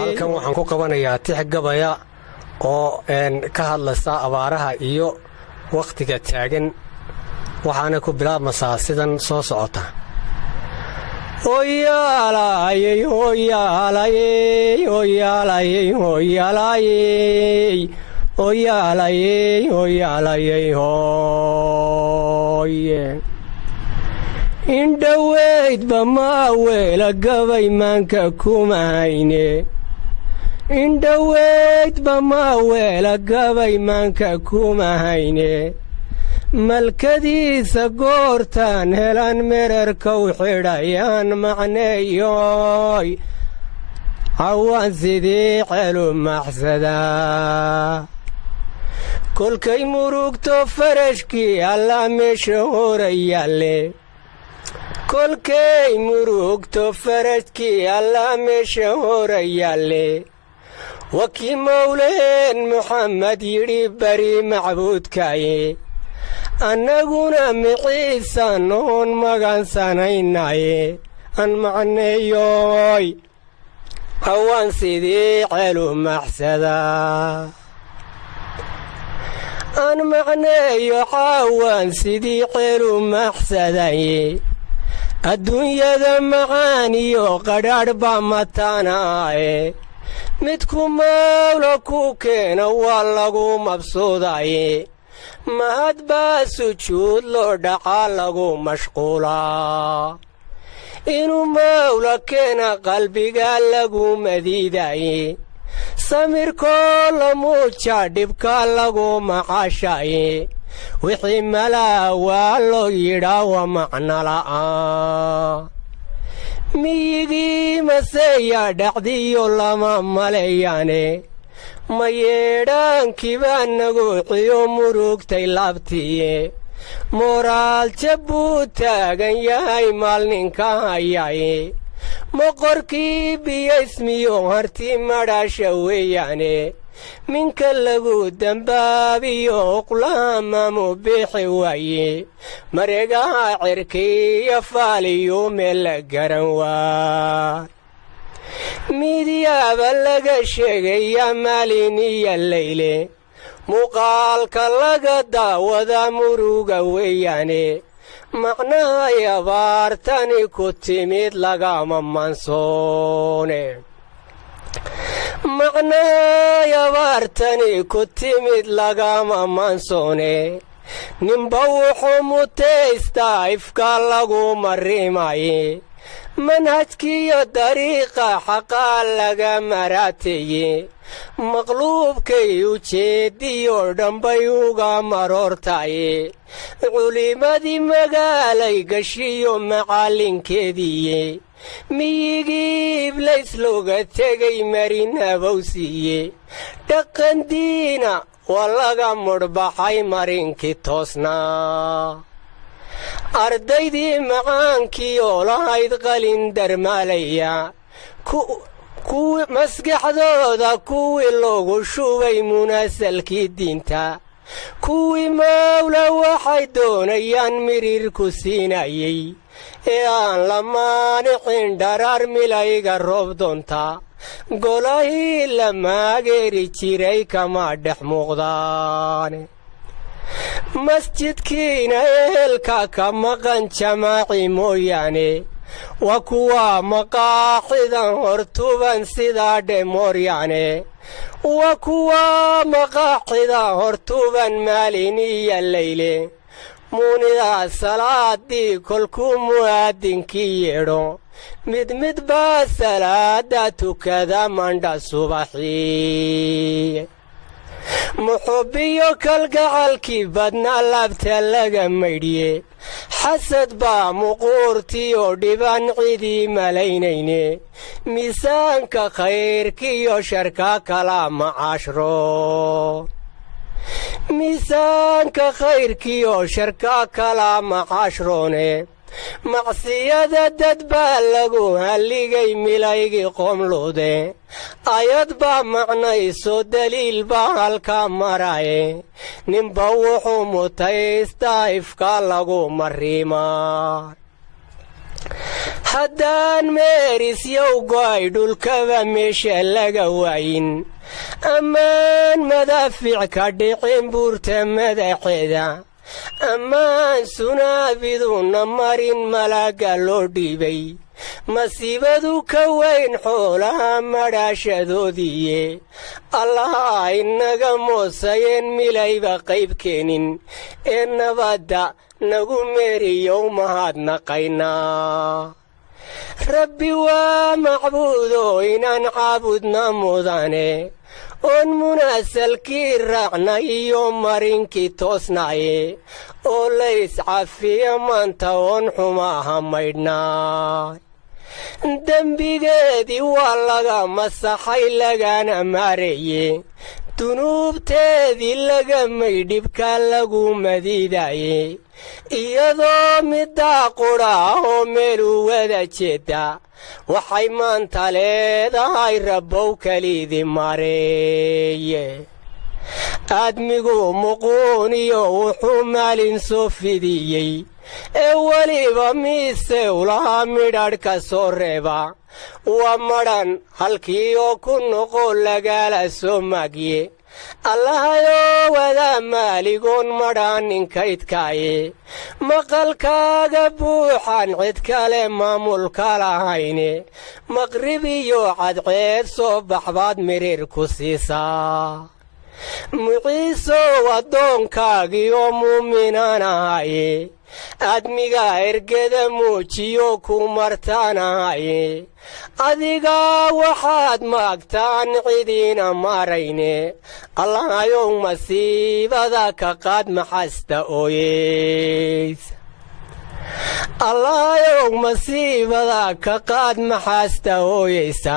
halkan waxaan ku qabanayaa tix gabaya oo ka hadlaysa abaaraha iyo wakhtiga taagan waxaana ku bilaabmaysaa sidan soo socota indhaweydba maa weela gabay maanka kuma hayne indhaweydba maa weela gabay maanka kuma hayne malkadiisa goortaan helan merarkow xidhayaan macneeyoy hawaan sidii celu maxsadaa kolkay murugto farashkii allaa meesha horayaale kolkay murugto farashkii allaa meesha horayaale waa kii mawleen muxamed yidhi bari macbuudkaaye annaguna miciisan oon magansanaynaaye aan macneeyoy hawaan sidii celu maxsadaa aan macneeyo caawaan sidii celu maxsadaye adduunyada macaan iyo qadhaadh baa mataanaaye midku mawla ku keena waa lagu mabsuudaye mahad baa sujuud loo dhacaa lagu mashquulaa inuu mawla keena qalbigaa lagu madiidaye samirkoo la muuja dhibkaa lagu macaashaye wixii malaa waa loo yidhaa waa macno la'aan miyigii maseeya dhacdiyo lama maleeyaane ma yeedhaankibaa naguuciyo murugtay laabtiye moraal jabbuu taagan yahay maalninka hayaye moqorkii biyaysmiyo harti madhaasha weeyaane minka lagu dembaabiyo uqlaamamu bixi waaye mareegaha cirkiiyo faaliyu meel la garan waa midyaaba laga sheegaya maalin iyo layle muuqaalka laga daawada muruga weeyaane macnahay abaartani ku timid lagama mansoone macnahay abaartani ku timid lagama mansoone ninba wuxuu mutaystaa ifka lagu marimaye manhajkiiyo dariiqa xaqaa laga maraateye maqluubkay ujeediyo dhanbay uga maroortaye culimadii magaalay gashiyo macallinkeediiye miyigii iblays looga tegay marin habowsiiye dhaqandiina waa laga mudhbaxay marinkii toosnaa ardaydii macaankii oo lahayd qalin darmaalaya maskaxdooda kuwii loogu shubay munaasalkii diinta kuwii mawla waxay doonayaan mirir ku siinayey ee aan la maanicin dharaar milayga roob doonta golahii la maageeri jiray kama dhex muuqdaane masjidkiina ehelka ka maqan jamaaci mooyaane waa kuwa maqaaxidan hortuban sidaa dhe mooryaane waa kuwa maqaaxida hortuban maalin iyo layle muunidaa salaadii kolkuu mu'aadinkii yeedho mid mid baa salaada tukada mandha subaxii muxubbiyo kalgacalkii badnaa laabta laga maydhiye xasad baa muquurtii oo dhiban cidii malaynayne miisaanka khayrkiiyo sharka kala macaashro miisaanka khayrkiiyo sharka kala macaashroone macsiyada dad baa lagu halligay milaygii qoomluude ayad baa macnayso daliil baa halka maraye ninba wuxuu mutaystaa ifka lagu mariimaa haddaan meerisyow go'ay dhulkaba meesha laga waayin ammaan madaafiic ka dhicin buurta madaxeeda ammaan sunaabiduna marin malaaga loo dhiibay masiibadu ka weyn xoolaha madhaashadoodiiye allaha inaga moosayeen milayba qayb keenin ee nabadda nagu meeriyow mahadnaqaynaa rabbi waa macbuudo inaan caabudna mudane oon munaasalkii raacna iyo marinkii toosnaaye oo layscafiya maanta oon xumaaha maydhnaa dembigeedii waa laga masaxay lagana maareeye dunuubteedii laga maydhibka lagu madiidaye iyadoo middaa qudha oo meelu wada jeedda waxay maanta leedahay rabbow kelidii mareeye aadmigu muquuniyo wuxuu maalin soo fidiyey ee weliba miise ulaha midhadhka soo reeba waa madhan halkii oo ku noqo lagala soo maagye allahayoo wadaa maaligoon madhaaninkaydkaaye maqalkaaga buuxan cid kale maamulka lahayne maqrib iyo cadceed soo baxbaad mirir ku siisaa muciisow addoonkaagii oo muuminaan ahaye aadmiga ergeda muujiyo ku martaan ahaye adigaa waxaad maagtaan cidiina marayne allahayow masiibada ka qaad maxasta ooyeysa allahayow masiibada ka qaad maxasta ooyeysa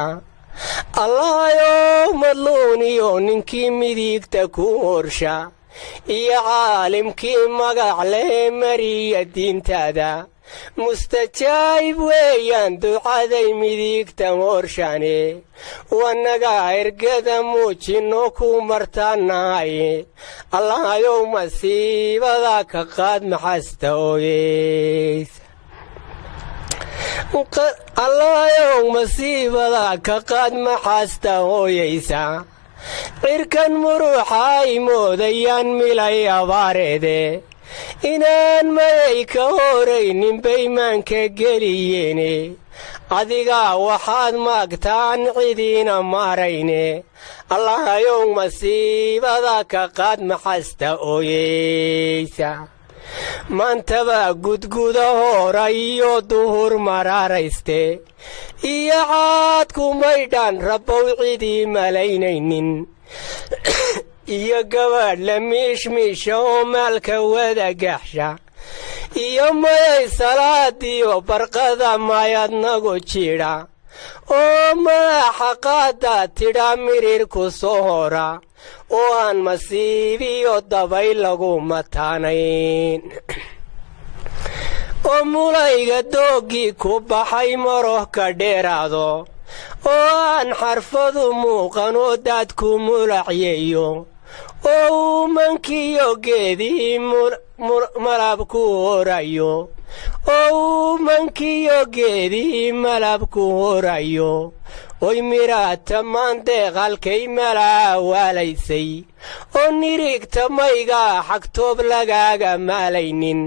allahayow madluuniyo ninkii midigta ku horsha iyo caalimkii magac lee mariya diintaada mustajaayib weeyaan ducaday midigta horshane wanaga ergada muujinno ku martaanahaye allahayow masiibada ka qaad maxasta ooyeysa allahayow masiibada ka qaad maxasta ooyeysa cirkan muruuxa ay moodayaan milay abaareede inaan mayay ka horaynin baymaanka geliyeene adigaa waxaad maagtaan cidiina marayne allahayow masiibada ka qaad maxasta ooyeysa maantaba gudguda hora iyo duhur maraarayste iyo caadku maydhaan rabbow cidii malaynaynin iyo gabadh la miishmiisha oo maalka wada gaxsha iyo mayay salaadiyo barqada mayadnagu jidha oo madaxa qaada tidha mirir ku soo hora oo aan masiibiyo dabay lagu mataanayn oo mulayga dooggii ku baxay maroh ka dheeraado oo aan xarfadu muuqan oo daadku mulacyeeyo oo uu mankiyo geedii malabku horayo oo uu mankiyo geedii malabku horayo oy miraata maandeeq halkay malaa waalaysay oo nirigta maygaa xagtoob lagaaga maalaynin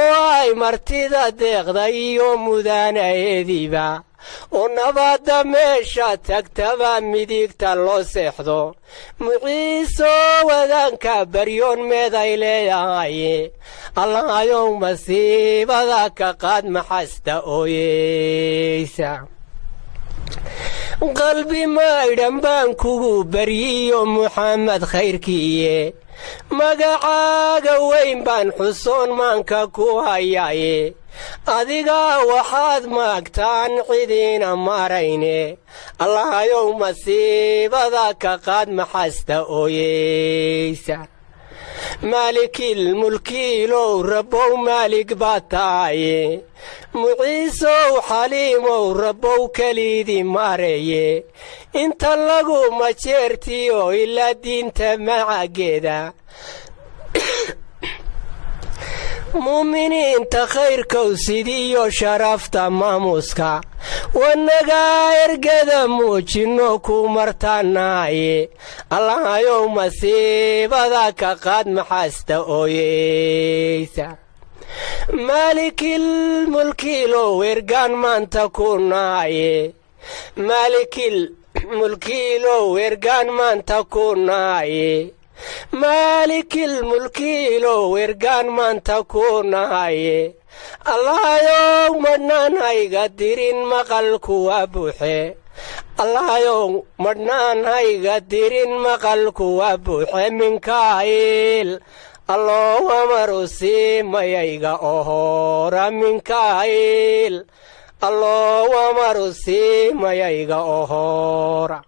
oo ay martida deeqda iyo mudaanaeediba oo nabadda meesha tagtaba midigta loo seexdo muciisoo wadaanka baryoon meeday leedahaye allahayow masiibada ka qaad maxasta ooyeysa qalbi maydhan baan kugu baryiyo muxamed khayrkiiye magacaaga weyn baan xusoon maanka ku hayaaye adigaa waxaad maagtaan cidiina marayne allahayow masiibada ka qaad maxasta ooyeysa maalikilmulkiilow rabbow maalig baa taaye muciisow xaliimow rabbow keliidii maareeye inta lagu majeertiyo ilaa diinta macageeda muuminiinta khayrkow sidiiyo sharafta maamuuska wannagaa ergada muujinno ku martaanaaye allahayow masiibada ka qaad maxaasta ooyeysa maalikilmulkiilow ergaan maanta ku naaye maalikilmulkiilow ergaan maanta ku naaye maalikilmulkiilow ergaan maanta ku nahaye allahayow madhnaan hayga dirin maqalku waa buuxe allahayow madhnaan hayga dirin maqalku waa buuxe minkaa'iil allow amaru siimayayga ohoora minkaa'iil allow amaru siimayayga ohoora